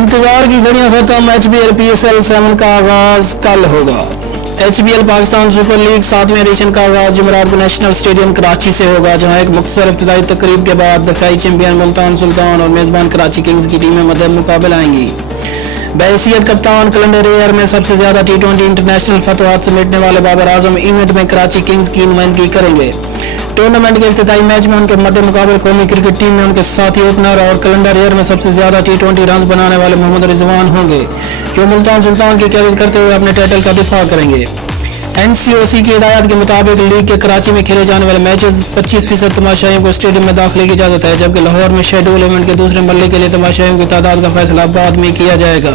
इंतजार की घड़ियां खत्म। HBL PSL 7 का आगाज कल होगा। HBL पाकिस्तान सुपर लीग 7वें एडिशन का आगाज जुमेरात को नेशनल स्टेडियम कराची से होगा, जहां एक मुख्तसर इफ्तिताई तकरीब के बाद दफाई चैंपियन मुल्तान सुल्तान और मेजबान कराची किंग्स की टीमें मद्दे मुकाबले आएंगी। बहैसियत कप्तान कैलेंडर ईयर में सबसे ज्यादा T20 इंटरनेशनल फतवाहत समेटने वाले बाबर आजम इवेंट में कराची किंग्स की नुमाइंदगी करेंगे। टूर्नामेंट के इफ्तिताई मैच में उनके मद्दे मुकाबले कौमी क्रिकेट टीम में उनके साथी ओपनर और कैलेंडर ईयर में सबसे ज्यादा T20 रन बनाने वाले मोहम्मद रिजवान होंगे, जो मुल्तान सुल्तान की क़यादत करते हुए अपने टाइटल का दिफा करेंगे। NCOC की हिदायत के मुताबिक लीग के कराची में खेले जाने वाले मैचेस 25% तमाशाइयों को स्टेडियम में दाखिले की इजाजत है, जबकि लाहौर में शेड्यूल इवेंट के दूसरे मरहले के लिए तमाशाइयों की तादाद का फैसला बाद में किया जाएगा।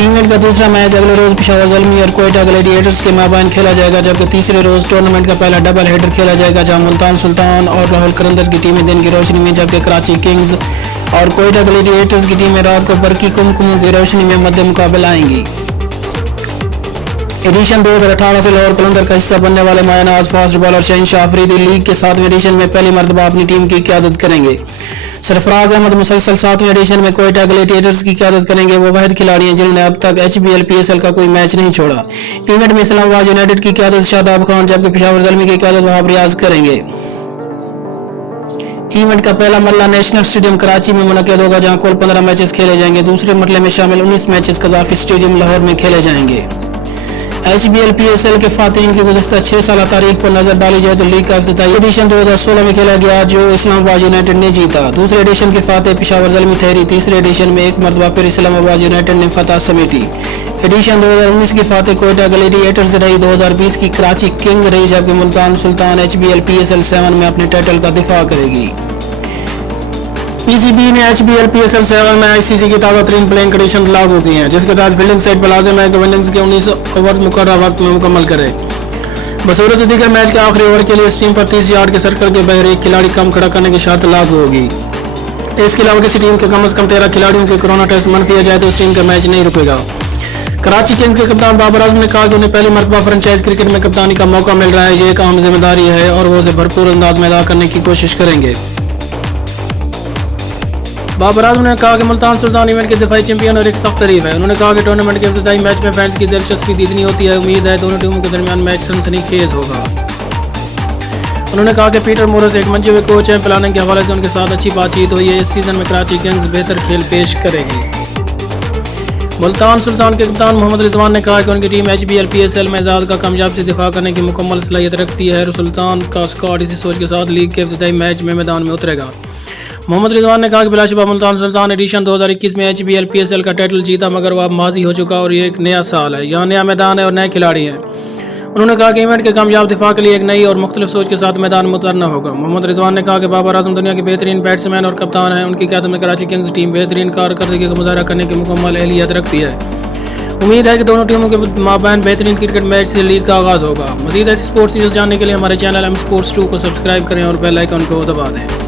इवेंट का दूसरा मैच अगले रोज पेशावर ज़ल्मी और कोयटा ग्लैडिएटर्स के माबैन खेला जाएगा, जबकि तीसरे रोज टूर्नामेंट का पहला डबल हेडर खेला जाएगा, जहां मुल्तान सुल्तान और लाहौर कलंदर की टीमें दिन की रोशनी में, जबकि कराची किंग्स और कोयटा ग्लैडिएटर्स की टीमें रात को बरकी कुमकुम की रोशनी में मद्दे मुकाबला आएंगी। एडिशन 2018 से लाहौर कलंदर का हिस्सा बनने वाले मायनाज फास्ट बॉलर शहनशाह अफरीदी लीग के 7वें एडिशन में पहली मरतबा अपनी टीम की क़यादत करेंगे। सरफराज अहमद मुसलसल 7वें एडिशन में कोयटा ग्लैडिएटर्स की क़यादत करेंगे। वो वाहिद खिलाड़ी हैं जिन्होंने अब तक HBL PSL का कोई मैच नहीं छोड़ा। इवेंट में इस्लामाबाद यूनाइटेड की क़यादत शादाब खान, जबकि पेशावर ज़ल्मी की क़यादत वहाब रियाज करेंगे। इवेंट का पहला मरला नेशनल स्टेडियम कराची में मुनक़िद होगा, जहां कुल 15 मैचेस खेले जाएंगे। दूसरे मरले में शामिल 19 मैचेस कज़ाफ़ी स्टेडियम लाहौर में खेले जाएंगे। HBL PSL के फातिहीन की गुज़श्ता 6 साल तारीख पर नजर डाली जाए तो लीग का इफ्तिताई एडिशन 2016 में खेला गया, जो इस्लामाबाद यूनाइटेड ने जीता। दूसरे एडिशन के फातेह पेशावर ज़ल्मी ठहरी। तीसरे एडिशन में एक मरतबा फिर इस्लामाबाद यूनाइटेड ने फतह समेटी। एडिशन 2019 की फातेह कोयटा ग्लैडिएटर्स रही। 2020 की कराची किंग्स रही, जबकि मुल्तान सुल्तान HBL PSL 7 में अपने टाइटल का दिफा करेगी। PCB ने HBL PSL 7 में ICC की ताज़ा तरीन प्लेइंग कंडीशन लागू की हैं, जिसके तहत फील्डिंग सेट पर लाजिम है कि विनिंग्स के 19 ओवर मुकर्रर वक्त में मुकम्मल करे। बसूरत दीगर मैच के आखिरी ओवर के लिए इस टीम पर 30 यार्ड के सर्कल के बगैर एक खिलाड़ी कम खड़ा करने की शर्त लागू होगी। इसके अलावा किसी टीम के कम से कम 13 खिलाड़ियों के कोरोना टेस्ट मनफी आ जाए तो उस टीम का मैच नहीं रुकेगा। कराची किंग्स के कप्तान बाबर आजम ने कहा कि उन्हें पहली मरतबा फ्रेंचाइज क्रिकेट में कप्तानी का मौका मिल रहा है। ये एक अहम जिम्मेदारी है और वो उसे भरपूर अंदाज में अदा करने की कोशिश करेंगे। बाबर आजम ने कहा कि मुल्तान सुल्तान इवेंट के दिफाई चैंपियन और एक सख्त तारीफ है। उन्होंने कहा कि टूर्नामेंट के इब्तिदाई मैच में फैंस की दिलचस्पी इतनी होती है, उम्मीद है दोनों टीमों के दरमियान मैच सनसनीखेज होगा। उन्होंने कहा कि पीटर मोरस एक मंचे हुए कोच हैं। प्लानिंग के हवाले से उनके साथ अच्छी बातचीत हुई है। इस सीजन में कराची किंग्स बेहतर खेल पेश करेगी। मुल्तान सुल्तान के कप्तान मोहम्मद रिजवान ने कहा कि उनकी टीम HBL PSL में एजाज का कामयाब से दिफा करने की मुकम्मल सलाहियत रखती है और सुल्तान का स्क्वाड इसी सोच के साथ लीग के इब्तिदाई मैच में मैदान में उतरेगा। मोहम्मद रिजवान ने कहा कि बिलाशुबा मुल्तान सुल्तान एडिशन 2021 में HBL PSL का टाइटल जीता, मगर वह अब माजी हो चुका और ये एक नया साल है। यहाँ नया मैदान है और नए खिलाड़ी हैं। उन्होंने कहा कि इवेंट के कामयाब दिफा के लिए एक नई और मुख्तलिफ सोच के साथ मैदान में उतरना होगा। मोहम्मद रिजवान ने कहा कि बाबर आजम दुनिया के बेहतरीन बैट्समैन और कप्तान हैं। उनकी क़यादत में कराची किंग्स टीम बेहतरीन कारकर्दगी का मुजाहरा करने की मुकम्मल अहलियत रखती है। उम्मीद है कि दोनों टीमों के माबैन बेहतरीन क्रिकेट मैच से लीग का आगाज़ होगा। मज़ीद ऐसी स्पोर्ट्स न्यूज़ जानने के लिए हमारे चैनल M Sports 2 को सब्सक्राइब करें और बेल आइकन को दबा दें।